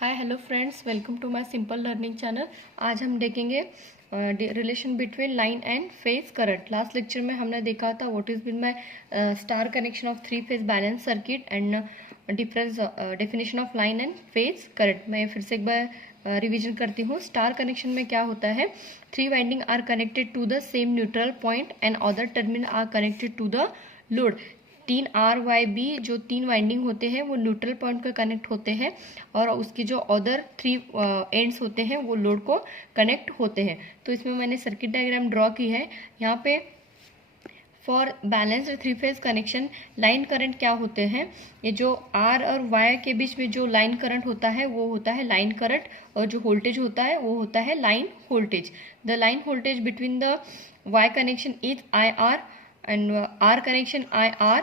Hi hello friends, welcome to my simple learning channel. आज हम देखेंगे relation between line and phase current. Last lecture में हमने देखा था what is been my star connection of three phase balance circuit and difference definition of line and phase current. मैं फिर से एक बार रिवीजन करती हूँ। स्टार कनेक्शन में क्या होता है, three winding are connected to the same neutral point and other terminal are connected to the load. तीन आर वाई बी जो तीन वाइंडिंग होते हैं वो न्यूट्रल पॉइंट का कनेक्ट होते हैं और उसकी जो अदर थ्री एंड्स होते हैं वो लोड को कनेक्ट होते हैं। तो इसमें मैंने सर्किट डायग्राम ड्रॉ की है। यहाँ पे for balanced three phase connection line current क्या होते हैं, ये जो आर और वाई के बीच में जो लाइन करंट होता है वो होता है लाइन करंट, और जो वोल्टेज होता है वो होता है line voltage. The line voltage between the Y connection is I R and R connection IR,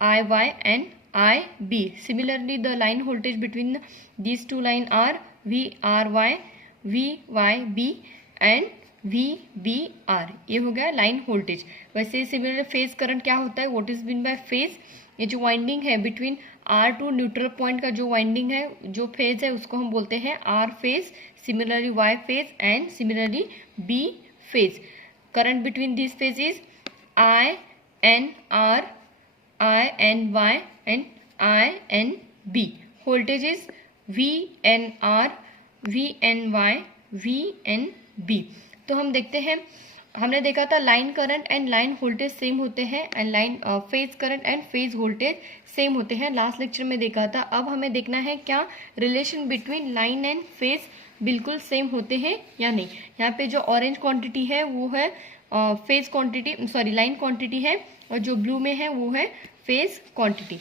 IY and IB. Similarly, the line voltage between these two line are VRY, VYB and VBR. ये हो गया line voltage. वैसे similar phase current क्या होता है, what is been by phase, ये जो winding है between R to neutral point का जो वाइंडिंग है, जो फेज है उसको हम बोलते हैं R phase, similarly Y phase and similarly B phase. Current between this phase is I N R, I N Y and I N B. Voltage is V N R, V N Y, V N B. तो हम देखते हैं, हमने देखा था line current and line voltage same होते हैं and line phase current and phase voltage same होते हैं। लास्ट लेक्चर में देखा था। अब हमें देखना है क्या relation between line and phase बिल्कुल सेम होते हैं या नहीं। यहाँ पे जो ऑरेंज क्वांटिटी है वो है phase quantity, sorry line quantity है, और जो ब्लू में है वो है फेज क्वांटिटी।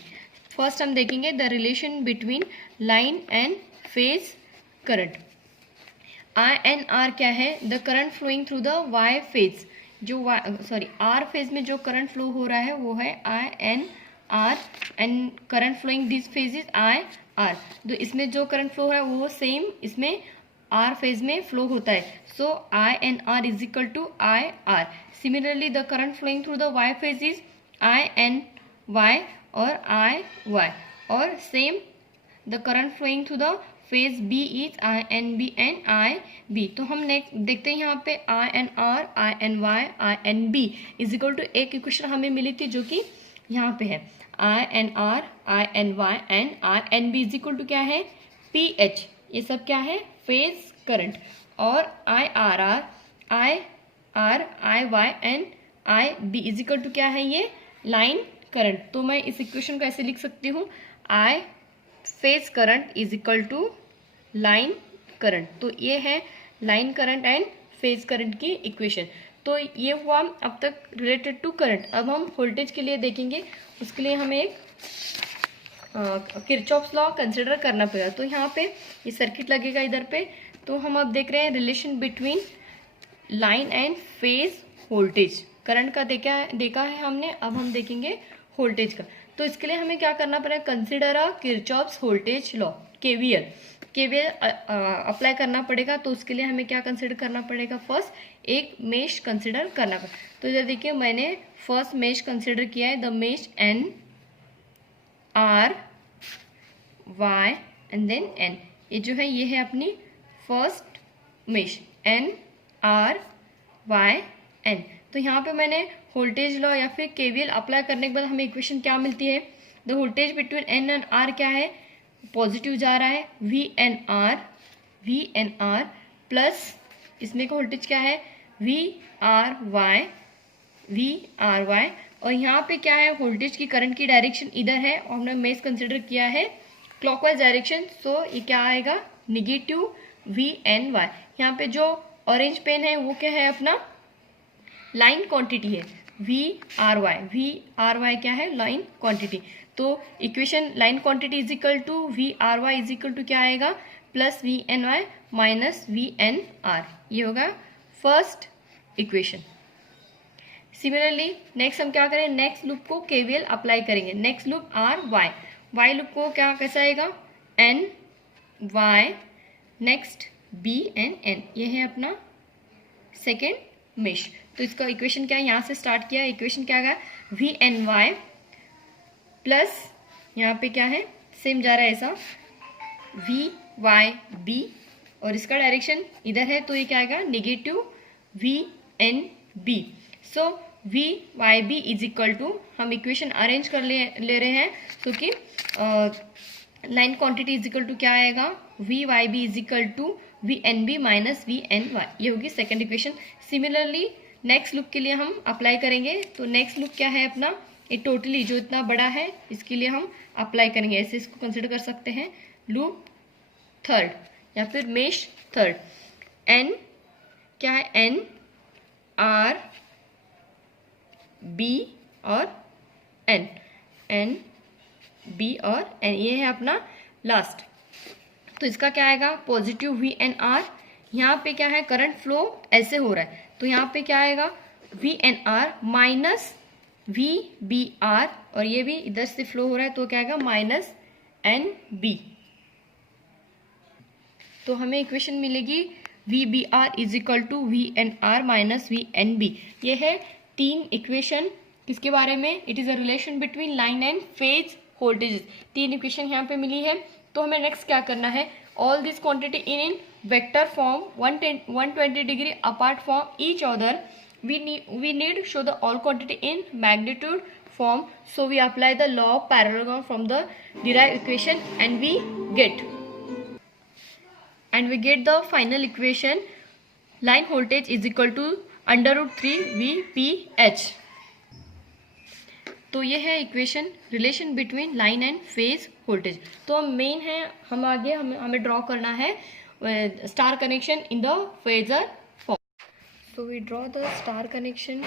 फर्स्ट हम देखेंगे the relation between line and phase current. I N R क्या है, the current flowing through the Y phase. जो आर फेज में जो करंट फ्लो हो रहा है वो है I N R and current flowing this phase is I R. तो इसमें जो करंट फ्लो है वो सेम इसमें आर फेज में फ्लो होता है। So I N R is equal to I R. Similarly the current flowing through the Y phase is I N Y और आई वाई, और same the current flowing through the phase B is I N B and I B. तो हम next देखते हैं यहाँ पे I N R, I N Y, I N B is equal to एक equation हमें मिली थी जो कि यहाँ पे है I N R, I N Y and I N B is equal to क्या है पी एच। ये सब क्या है फेज करंट। और I R R, I R, I Y and I B is equal to क्या है ये लाइन करंट। तो मैं इस इक्वेशन को ऐसे लिख सकती हूँ I phase current is equal to line current. तो ये है line current and phase current की इक्वेशन। तो ये हुआ अब तक रिलेटेड टू करंट। अब हम वोल्टेज के लिए देखेंगे, उसके लिए हमें एक किरचॉफ्स लॉ कंसिडर करना पड़ेगा। तो यहाँ पे ये सर्किट लगेगा इधर पे। तो हम अब देख रहे हैं relation between line and phase voltage. Current का देखा है हमने, अब हम देखेंगे वोल्टेज का। तो इसके लिए हमें क्या करना पड़ेगा, consider a Kirchhoff's voltage law, KVL. KVL apply करना पड़ेगा। तो उसके लिए हमें क्या कंसिडर करना पड़ेगा, फर्स्ट एक मेश कंसिडर करना पड़ेगा। तो इधर देखिए मैंने फर्स्ट मेश कंसिडर किया है, the mesh N R Y and then N. ये जो है ये है अपनी first mesh N R Y N. तो यहाँ पे मैंने वोल्टेज लॉ या फिर केवीएल अप्लाई करने के बाद हमें इक्वेशन क्या मिलती है, the voltage between N and R क्या है, पॉजिटिव जा रहा है वी एन आर प्लस इसमें का वोल्टेज क्या है वी आर वाई, और यहाँ पे क्या है वोल्टेज की करंट की डायरेक्शन इधर है और हमने मेश कंसिडर किया है क्लॉकवाइज डायरेक्शन। सो ये क्या आएगा निगेटिव वी एन वाई। यहाँ पे जो ऑरेंज पेन है वो क्या है अपना लाइन क्वांटिटी है वी आर वाई क्या है लाइन क्वांटिटी। तो equation line quantity is equal to V R Y is equal to क्या आएगा plus V N Y minus V N R. ये होगा फर्स्ट इक्वेशन। सिमिलरली नेक्स्ट हम क्या करें, नेक्स्ट लूप को केवीएल अप्लाई करेंगे। Next loop R Y loop को क्या कैसा आएगा N Y, next B and N. ये है अपना सेकेंड मेश। तो इसका इक्वेशन क्या है, यहाँ से स्टार्ट किया, इक्वेशन क्या है वी एन वाई प्लस यहाँ पे क्या है सेम जा रहा है ऐसा वी वाई बी और इसका डायरेक्शन इधर है, तो ये क्या आएगा negative V N B. So V Y B is equal to, हम इक्वेशन अरेंज कर ले रहे हैं, क्योंकि line quantity is equal to क्या आएगा, V Y B is equal to V N B minus V N Y, ये होगी second equation. Similarly next loop के लिए हम अप्लाई करेंगे, तो नेक्स्ट लूप क्या है अपना, ये टोटली जो इतना बड़ा है इसके लिए हम अप्लाई करेंगे, ऐसे इसको कंसिडर कर सकते हैं लूप थर्ड या फिर मेश थर्ड। एन क्या है, एन आर बी और एन, एन बी और एन, ये है अपना लास्ट। तो इसका क्या आएगा, पॉजिटिव वी एन आर, यहाँ पे क्या है करंट फ्लो ऐसे हो रहा है, तो यहाँ पे क्या आएगा V N R minus V B R, और ये भी इधर से फ्लो हो रहा है, तो क्या आएगा माइनस एन बी। तो हमें इक्वेशन मिलेगी V B R is equal to V N R minus V N B. ये है तीन इक्वेशन किसके बारे में, it is a relation between line and phase voltages. तीन इक्वेशन यहाँ पे मिली है। तो हमें नेक्स्ट क्या करना है, all this quantity in vector form 120 degree apart from each other, we need show the all quantity in magnitude form, so we apply the law of parallelogram from the derived equation and we get the final equation, line voltage is equal to under root 3 VPH। तो ये है equation relation between line and phase voltage. तो हम main है, हम आगे हमें draw करना है star connection in the phasor form. So we draw the star connection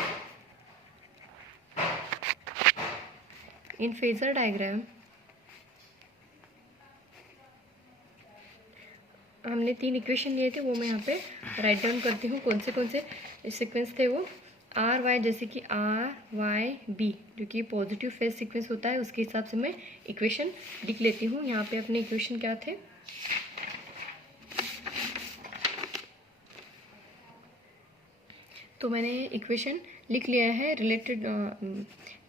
in phasor diagram. हमने तीन इक्वेशन लिए थे, वो मैं यहाँ पे राइट डाउन करती हूँ, कौन से सीक्वेंस थे वो। आर वाई, जैसे कि आर वाई बी जो कि पॉजिटिव फेज सीक्वेंस होता है, उसके हिसाब से मैं इक्वेशन लिख लेती हूँ। यहाँ पे अपने इक्वेशन क्या थे, तो मैंने इक्वेशन लिख लिया है रिलेटेड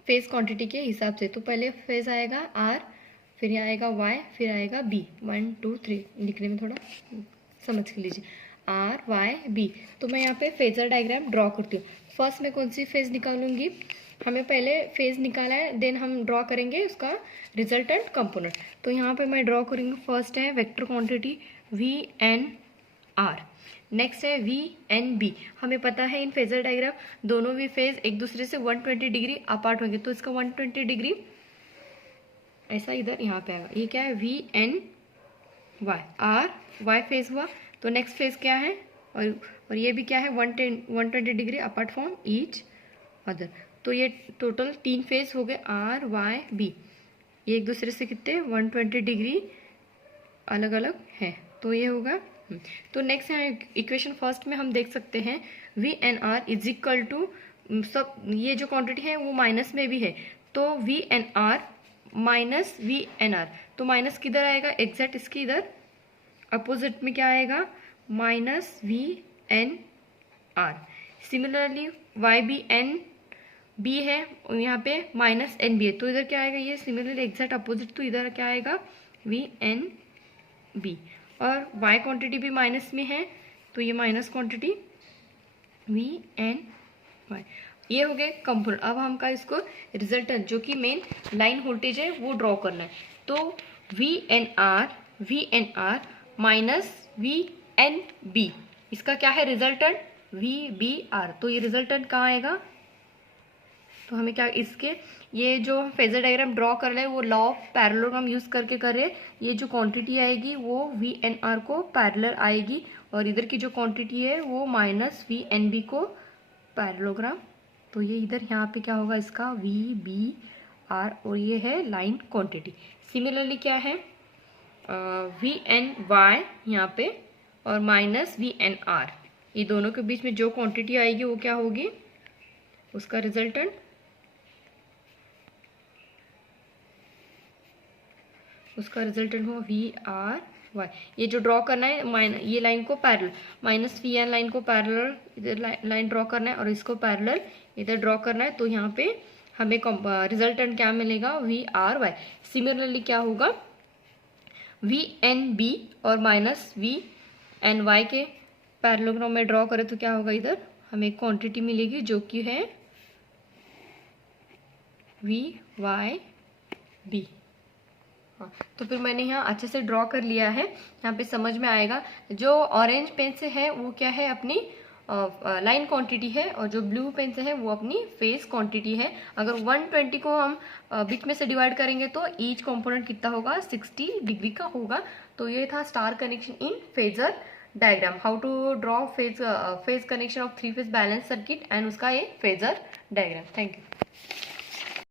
फेज क्वांटिटी के हिसाब से। तो पहले फेज आएगा आर, फिर यहाँ आएगा वाई, फिर आएगा बी। 1 2 3 लिखने में थोड़ा समझ के लीजिए, आर वाई बी। तो मैं यहाँ पे फेजर डायग्राम ड्रॉ करती हूँ। फर्स्ट मैं कौन सी फेज निकालूंगी, हमें पहले फेज निकाला है, देन हम ड्रॉ करेंगे उसका रिजल्टेंट कंपोनेंट। तो यहाँ पे मैं ड्रॉ करूँगी, फर्स्ट है vector quantity V N R, next है वी एन बी। हमें पता है इन फेजर डायग्राम दोनों भी फेज एक दूसरे से 120 डिग्री अपार्ट होंगे, तो इसका 120 डिग्री ऐसा इधर यहाँ पे आएगा। ये क्या है, V N Y, R Y phase हुआ। तो नेक्स्ट फेज क्या है, और ये भी क्या है, 120 degree apart from each other. तो ये टोटल तीन फेज हो गए, आर वाई बी। ये एक दूसरे से कितने 120 डिग्री अलग अलग है, तो ये होगा। तो नेक्स्ट है इक्वेशन फर्स्ट में हम देख सकते हैं V N R is equal to, सब ये जो क्वांटिटी है वो माइनस में भी है, तो V N R minus V N R. तो माइनस किधर आएगा, एग्जैक्ट इसके इधर अपोजिट में क्या आएगा, minus V N R. Similarly Y B N B है, और यहाँ पे माइनस एन बी है, तो इधर क्या आएगा, ये सिमिलरली एग्जैक्ट अपोजिट, तो इधर क्या आएगा वी एन बी। और वाई क्वांटिटी भी माइनस में है, तो ये minus quantity V N Y. ये हो गए कंपोनेंट। अब हम का इसको रिजल्टेंट जो कि मेन लाइन वोल्टेज है वो ड्रॉ करना है। तो V N R minus V N B, इसका क्या है रिजल्टेंट वी बी आर। तो ये रिजल्टेंट कहाँ आएगा, तो हमें क्या, इसके ये जो फेजर डायग्राम ड्रॉ कर रहे हैं वो लॉ ऑफ पैरेललोग्राम यूज करके कर रहे हैं। ये जो क्वांटिटी आएगी वो वी एन आर को पैरेलल आएगी, और इधर की जो क्वांटिटी है वो माइनस वी एन बी को पैरेललोग्राम। तो ये इधर यहाँ पे क्या होगा, इसका वी बी आर, और ये है लाइन क्वांटिटी। सिमिलरली क्या है, वी एन वाई यहाँ पे और माइनस वी एन आर, ये दोनों के बीच में जो क्वांटिटी आएगी वो क्या होगी, उसका रिजल्टेंट हो वी आर वाई। ये जो ड्रॉ करना है ये लाइन को parallel, minus V N line को पैरेलल इधर लाइन ड्रॉ करना है, और इसको पैरेलल इधर ड्रॉ करना है। तो यहाँ पे हमें रिजल्टेंट क्या मिलेगा, वी आर वाई। सिमिलरली क्या होगा, वी एन बी और माइनस वी एन वाई के पैरेललोग्राम में ड्रॉ करें तो क्या होगा, इधर हमें क्वांटिटी मिलेगी जो कि है वी वाई बी। हाँ, तो फिर मैंने यहाँ अच्छे से ड्रॉ कर लिया है, यहाँ पे समझ में आएगा। जो ऑरेंज पेन से है वो क्या है, अपनी लाइन क्वांटिटी है, और जो ब्लू पेन से है वो अपनी फेस क्वांटिटी है। अगर 120 को हम बीच में से डिवाइड करेंगे तो ईच कंपोनेंट कितना होगा, 60 डिग्री का होगा। तो ये था star connection in phasor diagram, how to draw phase connection of 3 phase balance circuit and उसका एक फेजर डायग्राम। Thank you.